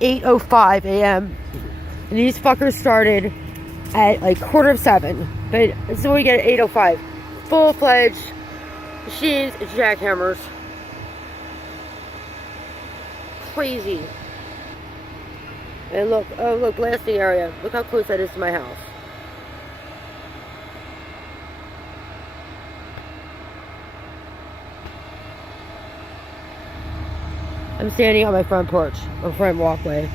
8:05 a.m. and these fuckers started at like 7:15. But so we get at 8:05. Full-fledged machines and jackhammers. Crazy. And look, oh look, blasting area. Look how close that is to my house. I'm standing on my front porch, or front walkway.